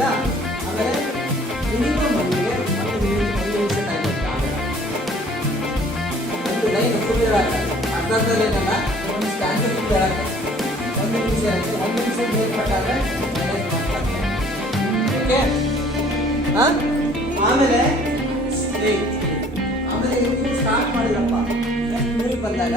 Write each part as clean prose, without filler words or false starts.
ಆಯ್ತಾ. ಆಮೇಲೆ ಮಿನಿಮಮ್ ನಮಗೆ ಒಂದು ನಿಮಿಷ ಟೈಮ್ ಇರುತ್ತೆ. ಆಮೇಲೆ ಒಂದು ಲೈನ್ ಫುಲ್ ಹೇಳಕ್ಕೆ ಅರ್ಧದಲ್ಲಿ ಏನಲ್ಲ ಒಂದು ಸ್ಟ್ಯಾಂಡರ್ಡ್ ಫುಲ್ ಹೇಳಕ್ಕೆ 1 ನಿಮಿಷ ಇರುತ್ತೆ. 1 ನಿಮಿಷ ಮೇಲ್ಪಟ್ಟಾದ್ರೆ ಮ್ಯಾನೇಜ್ ಮಾಡ್ತಾರೆ. ಓಕೆ. ಆಮೇಲೆ ಆಮೇಲೆ ನೀವು ಸ್ಟಾರ್ಟ್ ಮಾಡಿರಪ್ಪ ನೆಕ್ಸ್ಟ್ ಬಂದಾಗ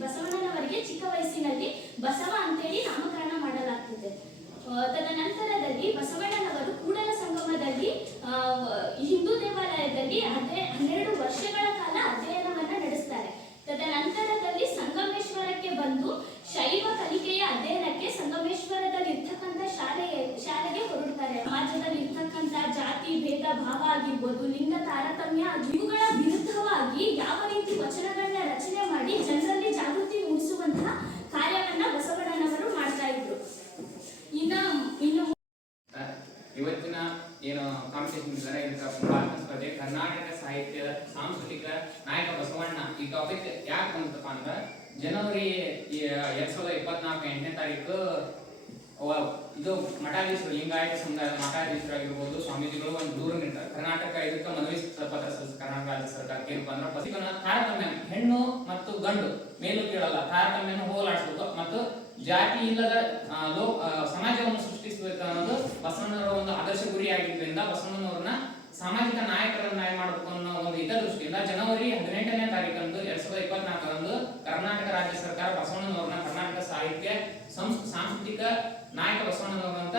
ಬಸವಣ್ಣನವರಿಗೆ ಚಿಕ್ಕ ವಯಸ್ಸಿನಲ್ಲಿ ಬಸವ ಅಂತೇಳಿ ನಾಮಕರಣ ಮಾಡಲಾಗ್ತಿದೆ. ತದನಂತರದಲ್ಲಿ ಬಸವಣ್ಣನವರು ಕೂಡಲ ಸಂಗಮದಲ್ಲಿ ಹಿಂದೂ ದೇವಾಲಯದಲ್ಲಿ 12 ವರ್ಷಗಳ ಕಾಲ ಅಧ್ಯಯನವನ್ನ ನಡೆಸ್ತಾರೆ. ತದನಂತರದಲ್ಲಿ ಸಂಗಮೇಶ್ವರಕ್ಕೆ ಬಂದು ಶೈವ ಕಲಿಕೆಯ ಅಧ್ಯಯನಕ್ಕೆ ಸಂಗಮೇಶ್ವರದಲ್ಲಿ ಇರ್ತಕ್ಕಂಥ ಶಾಲೆಗೆ ಹೊರಡ್ತಾರೆ. ಸಮಾಜದಲ್ಲಿ ಇರ್ತಕ್ಕಂಥ ಜಾತಿ ಭೇದ ಭಾವ ಆಗಿರ್ಬೋದು, ಲಿಂಗ ತಾರತಮ್ಯ ಇವುಗಳ ವಿರುದ್ಧವಾಗಿ ಯಾವ ರೀತಿ ವಚನಗಳನ್ನ ರಚನೆ ಮಾಡಿ ಜನರಲ್ಲಿ ಜಾಗೃತಿ ಮೂಡಿಸುವಂತಹ ಕಾರ್ಯವನ್ನ ಬಸವಣ್ಣನವರು ಮಾಡ್ತಾ ಇದ್ರು. ಇನ್ನು ಇವತ್ತಿನ ಏನು ಕಾಂಪಿಟೇಷನ್ ಇದ್ದಾರೆ ಇದಕ್ಕೆ ಭಾರತ ಸ್ಪರ್ಧೆ ಕರ್ನಾಟಕ ಸಾಹಿತ್ಯದ ಸಾಂಸ್ಕೃತಿಕ ನಾಯಕ ಬಸವಣ್ಣ ಈ ಟಾಪಿಕ್ ಯಾಕೆ ಬಂತಪ್ಪ ಅಂದ್ರೆ ಜನವರಿ 2024 8ನೇ ತಾರೀಕು ಇದು ಮಠಾಧೀಶರು ಲಿಂಗಾಯತ ಸಮುದಾಯದ ಮಠಾಧೀಶರಾಗಿರ್ಬೋದು ಸ್ವಾಮೀಜಿಗಳು ಒಂದು ದೂರ ನಿಂತಾರೆ. ಕರ್ನಾಟಕ ಇದಕ್ಕೆ ಮನವಿ ಪತ್ರ ಕರ್ನಾಟಕ ರಾಜ್ಯ ಸರ್ಕಾರಕ್ಕೆ ಏನಪ್ಪ ಅಂದ್ರೆ ಪಸಿಕನ ತಾರತಮ್ಯ ಹೆಣ್ಣು ಮತ್ತು ಗಂಡು ಮೇಲೂ ಕೇಳಲ್ಲ ತಾರತಮ್ಯನ ಹೋಗಲಾಡಿಸಬೇಕು ಮತ್ತು ಜಾತಿ ಇಲ್ಲದ ಸಮಾಜವನ್ನು ಸೃಷ್ಟಿಸಬೇಕು ಅನ್ನೋದು ಬಸವಣ್ಣನವರ ಒಂದು ಆದರ್ಶ ಗುರಿಯಾಗಿದ್ದರಿಂದ ಬಸವಣ್ಣನವರನ್ನ ಸಾಮಾಜಿಕ ನಾಯಕರನ್ನಾಗಿ ಮಾಡಬೇಕು ಅನ್ನೋ ಒಂದು ಹಿತದೃಷ್ಟಿಯಿಂದ ಜನವರಿ 18ನೇ ತಾರೀಕಂದು 2024ರಂದು ಕರ್ನಾಟಕ ರಾಜ್ಯ ಸರ್ಕಾರ ಬಸವಣ್ಣನವರನ್ನ ಕರ್ನಾಟಕ ಸಾಹಿತ್ಯ ಸಾಂಸ್ಕೃತಿಕ ನಾಯಕ ಬಸವಣ್ಣನವರಂತ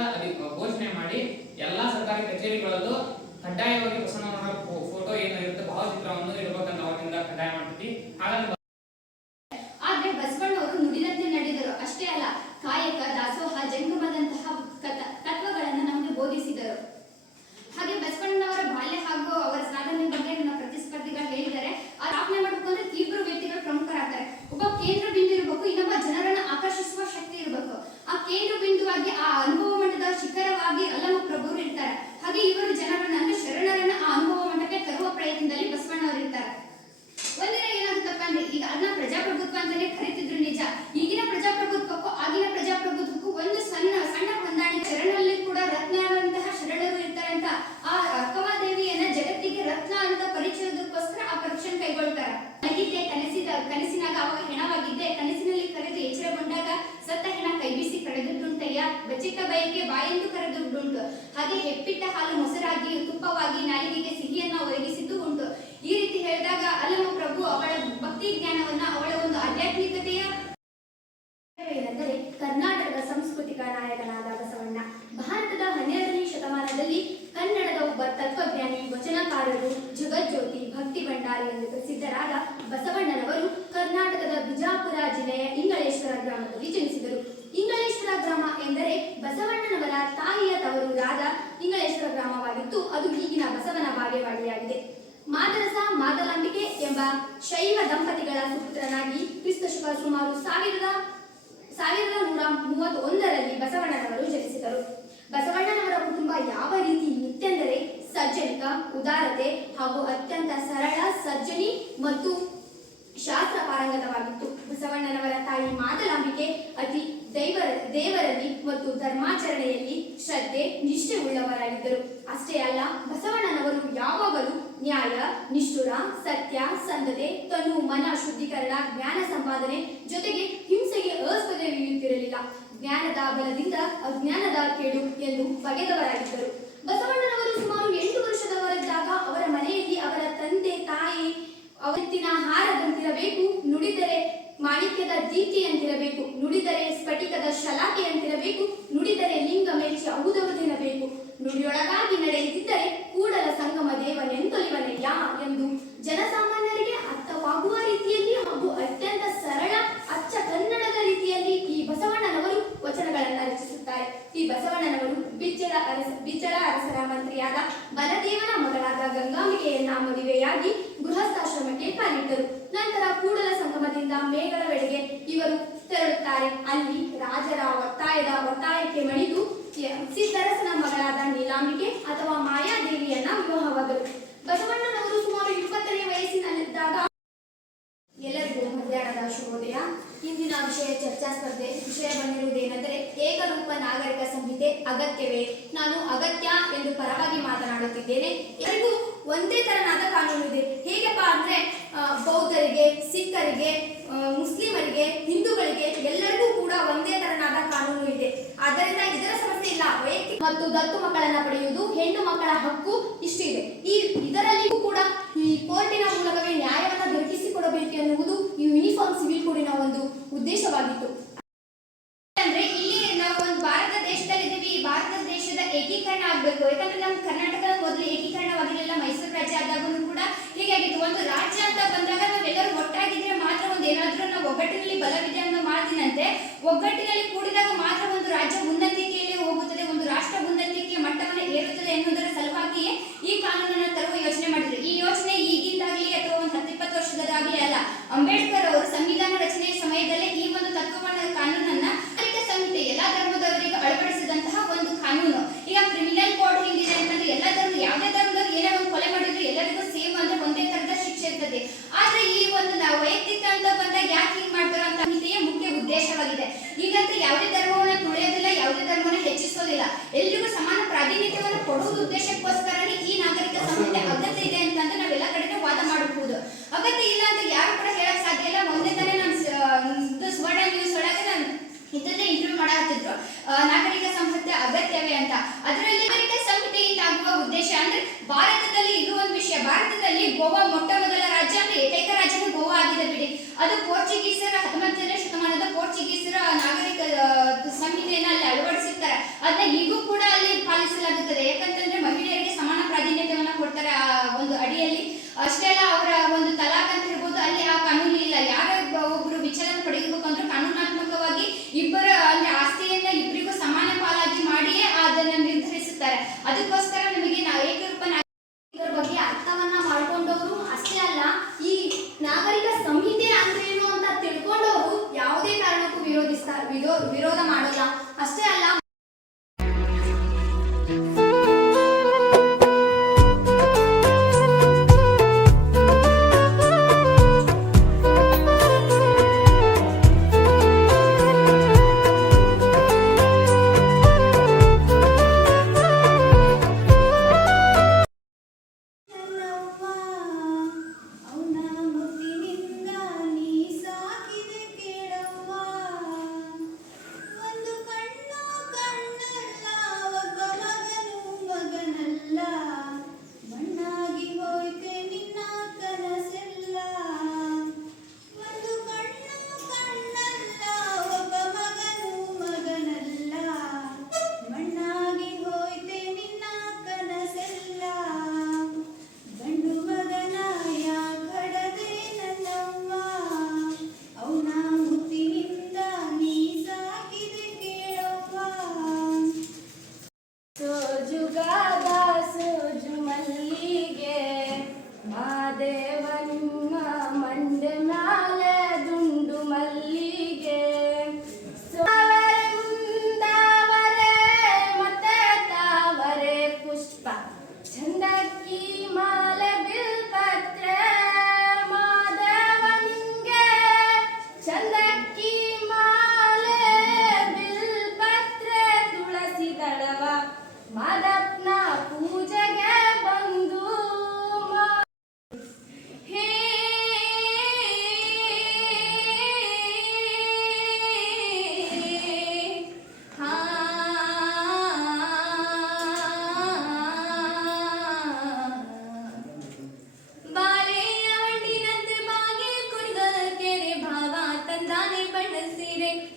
ಘೋಷಣೆ ಮಾಡಿ ಎಲ್ಲಾ ಸರ್ಕಾರಿ ಕಚೇರಿಗಳಲ್ಲೂ ಕಡ್ಡಾಯವಾಗಿ ಬಸವಣ್ಣನವರ ಫೋಟೋ ಏನು ಇರುತ್ತೆ ಭಾವಚಿತ್ರವನ್ನು ಇಡಬೇಕಂತ ಅವತ್ತಿಂದ ಕಡ್ಡಾಯ ಮಾಡ್ತೀವಿ. ಹಾಗಾಗಿ ಆದ್ರೆ ಬಸವಣ್ಣವರು ನುಡಿದಂತೆ ನಡೆದರು. ಅಷ್ಟೇ ಅಲ್ಲ, ಕಾಯಕ ದಾಸೋಹ ಜಂಗಮದಂತಹ ತತ್ವಗಳನ್ನು ನಮಗೆ ಬೋಧಿಸಿದರು. ಹಾಗೆ ಬಸವಣ್ಣನವರ ಬಾಲ್ಯ ಹಾಗೂ ಅವರ ಸಾಧನೆ ಬಗ್ಗೆ ನನ್ನ ಪ್ರತಿಸ್ಪರ್ಧಿಗಳು ಹೇಳಿದ್ದಾರೆ. ಸ್ಥಾಪನೆ ಮಾಡಬೇಕು ಅಂದ್ರೆ ಇಬ್ಬರು ವ್ಯಕ್ತಿಗಳು ಪ್ರಮುಖರಾಗ್ತಾರೆ. ಒಬ್ಬ ಕೇಂದ್ರ ಬಿಂದು ಇರಬೇಕು, ಇನ್ನೊಬ್ಬ ಜನರನ್ನ ಆಕರ್ಷಿಸುವ ಶಕ್ತಿ ಇರಬೇಕು. ಆ ಕೇಂದ್ರ ಬಿಂದುವಾಗಿ ಆ ಅನುಭವ ಮಟ್ಟದ ಶಿಖರವಾಗಿ ಅಲ್ಲಮ ಪ್ರಭುರು ಇರ್ತಾರೆ. ಹಾಗೆ ಇವರು ಜನರನ್ನ ಅಂದ್ರೆ ಶರಣರನ್ನ ಆ ಅನುಭವ ಮಟ್ಟಕ್ಕೆ ತರುವ ಪ್ರಯತ್ನದಲ್ಲಿ ಬಸವಣ್ಣವರು ಇರ್ತಾರೆ. ಒಂದಿನ ಏನಾಗುತ್ತಪ್ಪ ಅಂದ್ರೆ ಈಗ ಅದನ್ನ ಪ್ರಜಾಪ್ರಭುತ್ವ ಅಂತಾನೆ ಕರೀತಿದ್ರು ನಿಜ. ಈಗಿನ ಪ್ರಜಾಪ್ರಭುತ್ವಕ್ಕೂ ಆಗಿನ ಪ್ರಜಾಪ್ರಭುತ್ವಕ್ಕೂ ಒಂದು ಸಣ್ಣ ಹೊಂದಾಣಿಕೆ. ಶರಣರಲ್ಲಿ ಕೂಡ ರತ್ನವಂತಹ ಶರಣರು ಇರ್ತಾರೆ ಅಂತ ಆ ಅಕ್ಕಮಹಾದೇವಿಯನ್ನ ಜಗತ್ತಿಗೆ ರತ್ನ ಅಂತ ಪರಿಚಯದಕ್ಕೋಸ್ಕರ ಆ ಪರೀಕ್ಷೆ ಕೈಗೊಳ್ತಾರೆ. ಮಲಗಿದ್ದೆ ಕನಸಿನಾಗ ಅವಾಗ ಹೆಣವಾಗಿದ್ದೆ, ಕನಸಿನಲ್ಲಿ ಕರೆದು ಎಚ್ಚರಗೊಂಡಾಗ ಸತ್ತ ಹೆಣ ಕೈಬೀಸಿ ಕರೆದುಂಟಯ್ಯ, ಬಚ್ಚಿಟ್ಟ ಬಯಕೆ ಬಾಯೆಂದು ಕರೆದುಂಟು. ಹಾಗೆ ಹೆಪ್ಪಿಟ್ಟ ಹಾಲು ಮೊಸರಾಗಿ ತುಪ್ಪವಾಗಿ ನಾಲಿಗೆಗೆ ಸಿಹಿಯನ್ನ ಒದಗಿಸಿದ್ದು ಉಂಟು. ಈ ರೀತಿ ಹೇಳಿದಾಗ ಅಲ್ಲಮ ಪ್ರಭು ಅವಳ ಭಕ್ತಿ ಜ್ಞಾನವನ್ನ ಅವಳ ಒಂದು ಆಧ್ಯಾತ್ಮಿಕತೆಯ ಏನೆಂದರೆ ಕರ್ನಾಟಕದ ಸಾಂಸ್ಕೃತಿಕ ನಾಯಕನಾದ ಬಸವಣ್ಣ. ಭಾರತದ 12ನೇ ಶತಮಾನದಲ್ಲಿ ಕನ್ನಡದ ಒಬ್ಬ ತತ್ವಜ್ಞಾನಿ, ವಚನಕಾರರು, ಜಗಜ್ಯೋತಿ, ಭಕ್ತಿ ಭಂಡಾರಿ ಎಂದು ಪ್ರಸಿದ್ಧರಾದ ಬಸವಣ್ಣನವರು ಕರ್ನಾಟಕದ ಬಿಜಾಪುರ ಜಿಲ್ಲೆಯ ಇಂಗಳೇಶ್ವರ ಗ್ರಾಮದಲ್ಲಿ ಜನಿಸಿದರು. ಇಂಗಳೇಶ್ವರ ಗ್ರಾಮ ಎಂದರೆ ಬಸವಣ್ಣನವರ ತಾಯಿಯ ತವರೂರಾದ ಇಂಗಳೇಶ್ವರ ಗ್ರಾಮವಾಗಿದ್ದು ಅದು ಈಗಿನ ಬಸವನ ಬಾಗೇವಾಡಿಯಾಗಿದೆ. ಮಾದರಸ ಮಾದಲಾಂಬಿಕೆ ಎಂಬ ಶೈವ ದಂಪತಿಗಳ ಸುಪುತ್ರನಾಗಿ ಕ್ರಿಸ್ತಶಕ ಸುಮಾರು 1131ರಲ್ಲಿ ಬಸವಣ್ಣನವರು ಜನಿಸಿದರು. ಬಸವಣ್ಣನವರ ಕುಟುಂಬ ಯಾವ ರೀತಿ ಇತ್ತೆಂದರೆ ಸಜ್ಜನಿಕ, ಉದಾರತೆ ಹಾಗೂ ಅತ್ಯಂತ ಸರಳ, ಸಜ್ಜನಿ ಮತ್ತು ಶಾಸ್ತ್ರ ಪಾರಂಗತವಾಗಿತ್ತು. ಬಸವಣ್ಣನವರ ತಾಯಿ ಮಾದಲಾಂಬಿಕೆ ಅತಿ ದೇವರಲ್ಲಿ ಮತ್ತು ಧರ್ಮಾಚರಣೆಯಲ್ಲಿ ಶ್ರದ್ಧೆ, ನಿಷ್ಠೆ ಉಳ್ಳವರಾಗಿದ್ದರು. ಅಷ್ಟೇ ಅಲ್ಲ, ಬಸವಣ್ಣನವರು ಯಾವಾಗಲೂ ನ್ಯಾಯ, ನಿಷ್ಠುರ, ಸತ್ಯ, ಸಂಧತೆ, ತನು ಮನ ಶುದ್ಧೀಕರಣ, ಜ್ಞಾನ ಸಂಪಾದನೆ ಜೊತೆಗೆ ಹಿಂಸೆಗೆ ಅಸ್ಪದೆಯುತ್ತಿರಲಿಲ್ಲ. ಜ್ಞಾನದ ಬಲದಿಂದ ಅಜ್ಞಾನದ ಕೇಡು ಎಂದು ಬಗೆದವರಾಗಿದ್ದರು. ಬಸವಣ್ಣನವರು ಸುಮಾರು 8 ವರ್ಷದವರಿದ್ದಾಗ ಅವರ ಮನೆಯಲ್ಲಿ ಅವರ ತಂದೆ ತಾಯಿ ಅವತ್ತಿನ ಹಾರದಂತಿರಬೇಕು, ನುಡಿದರೆ ಮಾಣಿಕ್ಯದ ದೀಪ್ತಿಯಂತಿರಬೇಕು, ನುಡಿದರೆ ಸ್ಫಟಿಕದ ಶಲಾಕೆಯಂತಿರಬೇಕು, ನುಡಿದರೆ ಲಿಂಗ ಮೆಚ್ಚಿ ಔದವತೆನಬೇಕು, ನುಡಿಯೊಳಗಾಗಿ ನಡೆಯುತ್ತಿದ್ದರೆ ಕೂಡಲ ಸಂಗಮ ದೇವನೆಂದೊಲಿವನಯ್ಯ ಎಂದು ಜನಸಾಮಾನ್ಯರಿಗೆ ಅರ್ಥವಾಗುವ ರೀತಿಯಲ್ಲಿ ಹಾಗೂ ಅತ್ಯಂತ ಸರಳ ಅಚ್ಚ ಕನ್ನಡದ ರೀತಿಯಲ್ಲಿ ಈ ಬಸವಣ್ಣನವರು ವಚನಗಳನ್ನು ರಚಿಸುತ್ತಾರೆ. ಈ ಬಸವಣ್ಣನ ಬಿಜ್ಜಳ ಅರಸರ ಮಂತ್ರಿಯಾದ ಬಲದೇವನ ಮಗಳಾದ ಗಂಗಾಂಬಿಕೆಯನ್ನ ಮದುವೆಯಾಗಿ ಗೃಹಸ್ಥಾಶ್ರಮಕ್ಕೆ ಕಾಲಿಟ್ಟರು. ನಂತರ ಕೂಡಲ ಸಂಗಮದಿಂದ ಮೇಗಳವೆಡೆಗೆ ಇವರು ತೆರಳುತ್ತಾರೆ. ಅಲ್ಲಿ ರಾಜರ ಒತ್ತಾಯಕ್ಕೆ ಮಣಿದು ಸಿದ್ದರಸನ ಮಗಳಾದ ನೀಲಾಂಬಿಕೆ ಅಥವಾ ಮಾಯಾದೇವಿಯನ್ನ ವಿವಾಹವಾದರು. ಬಸವಣ್ಣನವರು ಸುಮಾರು 20ನೇ ವಯಸ್ಸಿನಲ್ಲಿದ್ದಾಗ ಎಲ್ಲರಿಗೂ ಮಧ್ಯಾಹ್ನದ ಶುಭೋದಯ. ಇಂದಿನ ಚರ್ಚಾ ಸ್ಪರ್ಧೆ ವಿಷಯ ಬಂದಿರುವುದೇನೆಂದರೆ ಏಕರೂಪ ನಾಗರಿಕ ಸಂಹಿತೆ ಅಗತ್ಯವೇ? ನಾನು ಅಗತ್ಯ ಎಂದು ಪರವಾಗಿ ಮಾತನಾಡುತ್ತಿದ್ದೇನೆ. ಎಲ್ಲರಿಗೂ ಒಂದೇ ತರನಾದ ಕಾನೂನು ಇದೆ. ಹೇಗಪ್ಪ ಅಂದ್ರೆ ಬೌದ್ಧರಿಗೆ, ಸಿಖ್ಖರಿಗೆ, ಮುಸ್ಲಿಮರಿಗೆ, ಹಿಂದೂಗಳಿಗೆ ಎಲ್ಲರಿಗೂ ಕೂಡ ಒಂದೇ ತರನಾದ ಕಾನೂನು ಇದೆ. ಆದ್ದರಿಂದ ಇದರ ಸಮಸ್ಯೆ ಇಲ್ಲ. ವೈಯಕ್ತಿಕ ಮತ್ತು ದತ್ತು ಮಕ್ಕಳನ್ನ ಪಡೆಯುವುದು ಹೆಣ್ಣು ಮಕ್ಕಳ ಹಕ್ಕು ಇಷ್ಟು ಇದೆ. ಇದರಲ್ಲಿಯೂ ಕೂಡ ಈ ಕೋರ್ಟಿನ ಮೂಲಕವೇ ನ್ಯಾಯವನ್ನು ದೊರಕಿಸಿಕೊಡಬೇಕು ಎನ್ನುವುದು ಈ ಯೂನಿಫಾರ್ಮ್ ಸಿವಿಲ್ ಕೋಡಿನ ಒಂದು ಉದ್ದೇಶವಾಗಿತ್ತು. ಅಂದ್ರೆ ಇಲ್ಲಿ ನಾವು ಒಂದು ಭಾರತ ದೇಶದಲ್ಲಿ ಇದ್ದೀವಿ. ಭಾರತ ದೇಶದ ಏಕೀಕರಣ ಆಗ್ಬೇಕು. ಯಾಕಂದ್ರೆ ನಮ್ಮ ಕರ್ನಾಟಕ ಮೊದಲು ಏಕೀಕರಣವಾಗಿರಲಿಲ್ಲ. ಮೈಸೂರು ರಾಜ್ಯ ಆದಾಗೂ ಕೂಡ ಹೀಗಾಗಿತ್ತು. ಒಂದು ರಾಜ್ಯ ಅಂತ ಬಂದಾಗ ನಾವೆಲ್ಲರೂ ಒಟ್ಟಾಗಿದ್ರೆ ಮಾತ್ರ ಒಂದು ಏನಾದ್ರೂ ನಾವು ಒಗ್ಗಟ್ಟಿನಲ್ಲಿ ಬಲವಿದೆ ಅನ್ನೋ ಮಾತಿನಂತೆ ಒಗ್ಗಟ್ಟಿನಲ್ಲಿ ಕೂಡಿದಾಗ ಮಾತ್ರ ಒಂದು ರಾಜ್ಯ ಉನ್ನತಿಕೆಯಲ್ಲಿ ಹೋಗುತ್ತದೆ, ಒಂದು ರಾಷ್ಟ್ರ ಉನ್ನತಿಕೆ ಮಟ್ಟವನ್ನು ಏರುತ್ತದೆ ಎನ್ನುವುದರ ಸಲುವಾಗಿಯೇ ಈ ಕಾನೂನನ್ನು ತರುವ ಯೋಚನೆ ಮಾಡಿದ್ರು. ಈ ಯೋಚನೆ ಈಗಿಂದಾಗಲಿ ಅಥವಾ ಒಂದು 10-20 ವರ್ಷದಾಗಲಿ ಅಲ್ಲ. ಅಂಬೇಡ್ಕರ್ ಅವರು ಸಂವಿಧಾನ ರಚನೆಯ ಸಮಯದಲ್ಲೇ ಈ ಒಂದು ತತ್ವವನ್ನು ಕಾನೂನನ್ನ ಸಂಹಿತೆ ಎಲ್ಲಾ ಧರ್ಮದವರಿಗೆ ಅಳವಡಿಸಿದಂತಹ ಒಂದು ಕಾನೂನು. ಈಗ ಕ್ರಿಮಿನಲ್ ಕೋಡ್ ಹಿಂಗಿದೆ ಅಂತಂದ್ರೆ ಎಲ್ಲ ಧರ್ಮ ಯಾವುದೇ ಧರ್ಮದವರು ಏನೇ ಒಂದು ಕೊಲೆ ಮಾಡಿದ್ರು ಎಲ್ಲರಿಗೂ ಸೇಮ್ ಅಂದ್ರೆ ಒಂದೇ ತರದ ಶಿಕ್ಷೆ ಇರ್ತದೆ. ಆದ್ರೆ ಈ ಒಂದು ವೈಯಕ್ತಿಕ ಅಂತ ಬಂದಾಗ ಯಾಕೆ ಹೀಗೆ ಮಾಡ್ತಾರೋ ಅಂತ ಸಂಹಿತೆಯ ಮುಖ್ಯ ಉದ್ದೇಶವಾಗಿದೆ. ಈಗಂತೂ ಯಾವುದೇ ಧರ್ಮವನ್ನು ತುಳಿಯೋದಿಲ್ಲ, ಯಾವುದೇ ಧರ್ಮವನ್ನು ಹೆಚ್ಚಿಸೋದಿಲ್ಲ, ಎಲ್ರಿಗೂ ಸಮಾನ ಪ್ರಾತಿನಿಧ್ಯವನ್ನು ಕೊಡುವ ಉದ್ದೇಶಕ್ಕೋಸ್ಕರನೇ ಈ ನಾಗರಿಕ ಸಂಹಿತೆ ಅಗತ್ಯ ಇದೆ ಅಂತಂದ್ರೆ ನಾವೆಲ್ಲ ಕಡೆ ವಾದ ಮಾಡಬಹುದು. ಅಗತ್ಯ ಇಲ್ಲ ಅಂತ ಯಾರು ಕೂಡ ಹೇಳಕ್ ಸಾಧ್ಯ ಇಲ್ಲ. ಮೊನ್ನೆ ತಾನೇ ನಾನು ಸುವರ್ಣ ನ್ಯೂಸ್ ಒಳಗೆ ನಾನು ಇಂಥದ್ದೇ ಇಂಟರ್ವ್ಯೂ ಮಾಡಾತಿದ್ರು ನಾಗರಿಕ ಸಂಹಿತೆ ಅಗತ್ಯವೇ ಅಂತ. ಅದರಲ್ಲಿ ನಾಗರಿಕ ಸಂಹಿತೆಯಿಂದ ಆಗುವ ಉದ್ದೇಶ ಅಂದ್ರೆ ಭಾರತದಲ್ಲಿ ಇದು ಒಂದು ವಿಷಯ. ಭಾರತದಲ್ಲಿ ಗೋವಾ ಮೊಟ್ಟ ಮೊದಲ ರಾಜ್ಯ ಅಂದ್ರೆ ಏಕೈಕ ರಾಜ್ಯನ ಗೋವಾ ಆಗಿದೆ ಬಿಡಿ. ಅದು ಪೋರ್ಚುಗೀಸರ 19ನೇ ಶತಮಾನದ ಪೋರ್ಚುಗೀಸರ ನಾಗರಿಕ ಸಂಹಿತೆಯನ್ನು ಅಲ್ಲಿ ಅಳವಡಿಸಿರ್ತಾರೆ. ಅದನ್ನ ಈಗೂ ಕೂಡ ಅಲ್ಲಿ ಪಾಲಿಸಲಾಗುತ್ತದೆ. ಯಾಕಂತಂದ್ರೆ ಮಹಿಳೆಯರಿಗೆ ಸಮಾನ ಪ್ರಾಧಾನ್ಯತೆಯನ್ನು ಕೊಡ್ತಾರೆ ಆ ಒಂದು ಅಡಿಯಲ್ಲಿ. ಅಷ್ಟೇ ಅಲ್ಲ, ಅವರ ಒಂದು ತಲಾಕ್ ಅಂತ ಇರ್ಬೋದು, ಅಲ್ಲಿ ಆ ಕಾನೂನು ಇಲ್ಲ. ಯಾರೋ ಒಬ್ರು ವಿಚ್ಛೇದನ ಪಡೆಯಬೇಕಂದ್ರೂ ಕಾನೂನಾತ್ಮಕವಾಗಿ ಇಬ್ಬರ ಅಂದ್ರೆ ಆಸ್ತಿಯನ್ನ ಇಬ್ಬರಿಗೂ ಸಮಾನ ಪಾಲಾಗಿ ಮಾಡಿಯೇ ಅದನ್ನ ನಿರ್ಧರಿಸುತ್ತಾರೆ. ಅದಕ್ಕೋಸ್ಕರ ನಮಗೆ ಏಕರೂಪ ಇದರ ಬಗ್ಗೆ ಅರ್ಥವನ್ನ ಮಾಡಿಕೊಂಡವರು ಅಷ್ಟೇ ಅಲ್ಲ, ಈ ನಾಗರಿಕ ಸಂಹಿತೆ ಅಂದ್ರೇನು ಅಂತ ತಿಳ್ಕೊಂಡವರು ಯಾವುದೇ ಕಾರಣಕ್ಕೂ ವಿರೋಧ ಮಾಡೋಲ್ಲ. ಅಷ್ಟೇ ಅಲ್ಲ,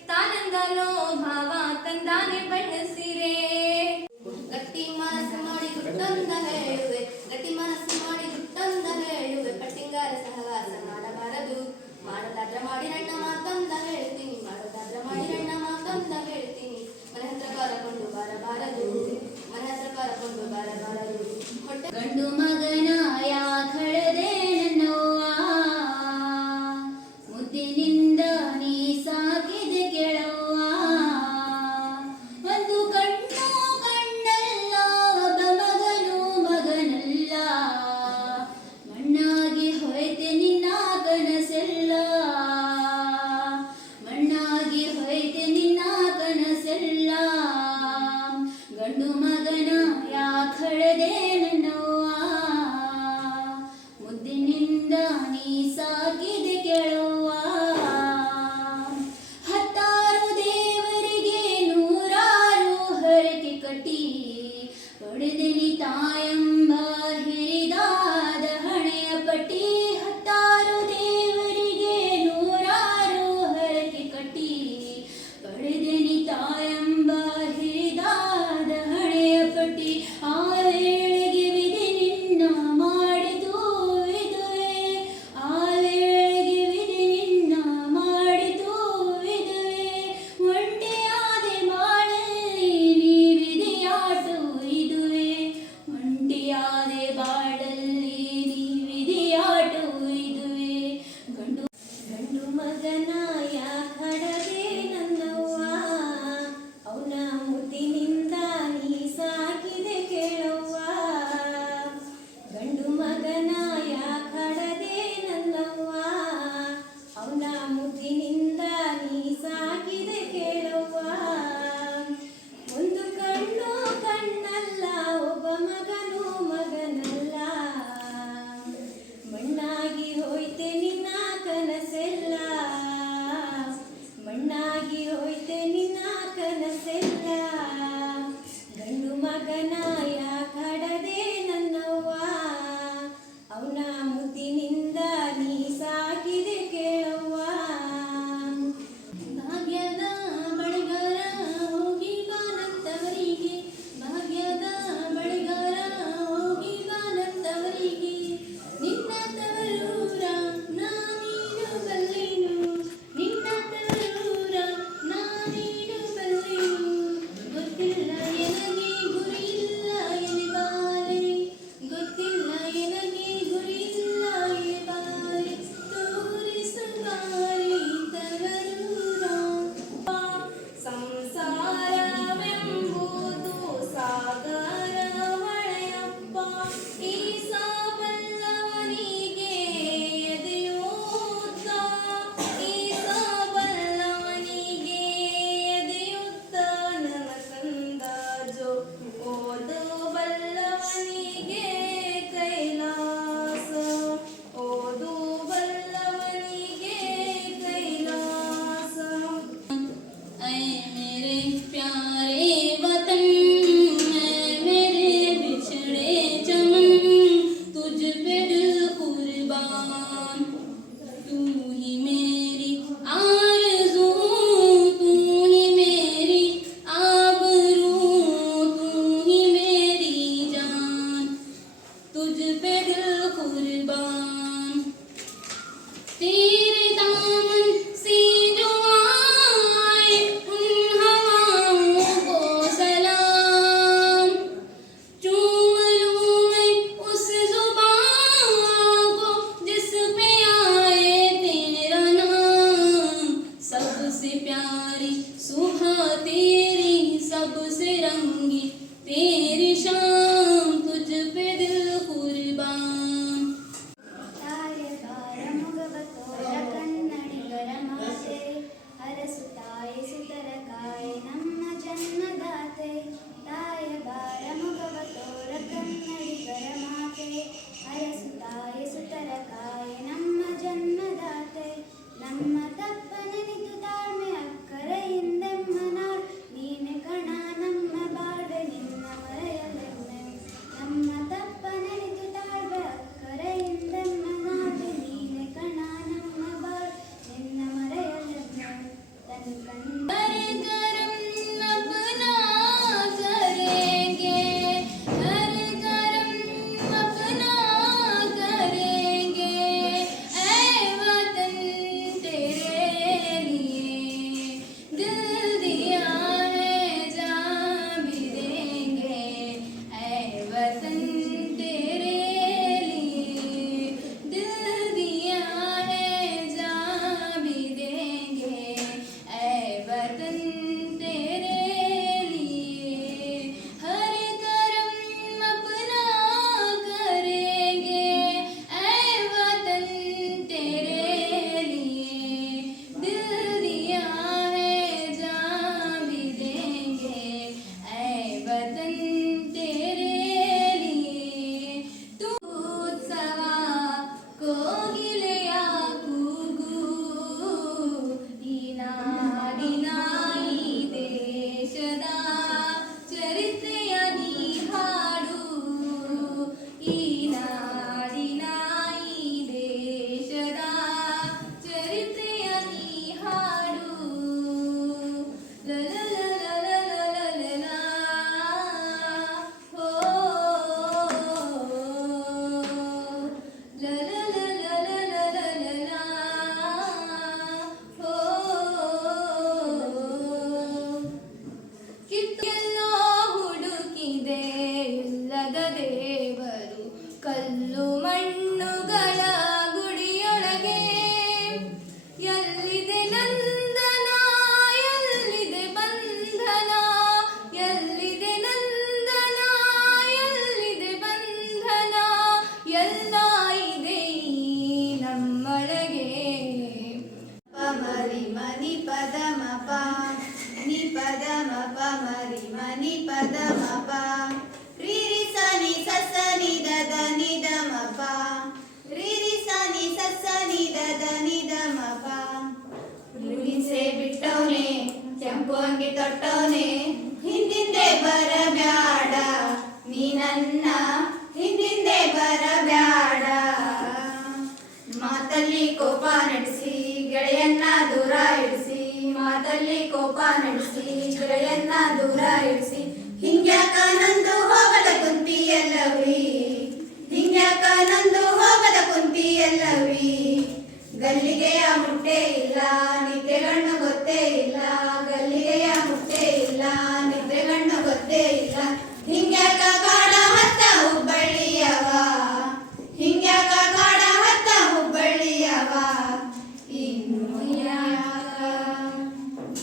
ತಾನಂದಲೋ ಭಾವ ತಂದಾನೆ ಬಣ್ಣ ಸೀರೆ ಗಟ್ಟಿ ಪಟ್ಟಿ ಪಡೆದೆನಿ ತಾಯಂಬ ಹಿರಿದಾದ ಹಣೆಯ ಪಟ್ಟಿ ಹತ್ತಾರು ದೇವರಿಗೆ ನೂರಾರು ಹರಕೆ ಕಟ್ಟಿ ಪಡೆದೆನಿ ತಾಯಂಬ ಹಿರಿದಾದ ಹಣೆಯ ಪಟ್ಟಿ ಆ ವೇಳೆಗೆ ವಿಧಿ ನಿನ್ನ ಮಾಡಿತು ಇದುವೆ ಆ ವೇಳೆಗೆ ವಿಧಿ ನಿನ್ನ ಮಾಡಿತು ಇದುವೆ ಒಂಟಿಯಾದೆ ಬಾಳಲ್ಲಿ ನೀ ವಿಧಿಯಾಟ ಮಪ ರೀ ರಿ ಸ ನಿ ಸ ಸ ನಿ ದ ದ ನಿ ದ ಮಪ ರೀ ರಿ ಸ ನಿ ಸ ಸ ನಿ ದ ದ ನಿ ದ ಮಪ ಮುಗಿಸೆ ಬಿಟ್ಟವನೆ ಕೆಂಪು ಅಂಗಿ ತೊಟ್ಟವನೆ ಹಿಂದಿಂದೆ ಬರಬ್ಯಾಡ ನೀ ನನ್ನ ಹಿಂದಿಂದೆ ಬರಬ್ಯಾಡ ಮಾತಲ್ಲಿ ಕೋಪ ನಡೆಸಿ ಗೆಳೆಯನ್ನ ದೂರ ಇಡಿಸಿ ಮಾತಲ್ಲಿ ಕೋಪ ನಡೆಸಿ ಗೆಳೆಯನ್ನ ದೂರ ಇಡಿಸಿ ಹಿಂಗ್ಯಾಕ ನಂದು ಹೋಗದ ಕುಂತಿ ಎಲ್ಲವಿ ಹಿಂಗ್ಯಾಕ ನಂದು ಹೋಗದ ಕುಂತಿ ಎಲ್ಲವಿ ಗಲ್ಲಿಗೆಯ ಮುಟ್ಟೆ ಇಲ್ಲ ನಿದ್ದೆಗಣ್ಣು ಗೊತ್ತೇ ಇಲ್ಲ ಗಲ್ಲಿಗೆಯ ಮುಟ್ಟೆ ಇಲ್ಲ ನಿದ್ದೆಗಣ್ಣು ಗೊತ್ತೇ ಇಲ್ಲ ಹಿಂಗ್ಯಾಕ ಕಾಡ ಹತ್ತ ಹುಬ್ಬಳ್ಳಿಯವ ಹಿಂಗ್ಯಾಕ ಕಾಡ ಹತ್ತ ಹುಬ್ಬಳ್ಳಿಯವ ಇನ್ನು ಯಾಕ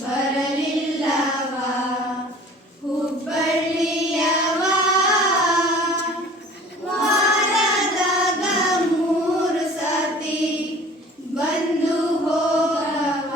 ಬರಲಿಲ್ಲವ ಹುಬ್ಬಳ್ಳಿಯವ ವಾರದಾಗ 3 ಸತಿ ಬಂದು ಹೋಗವ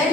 ಎಡ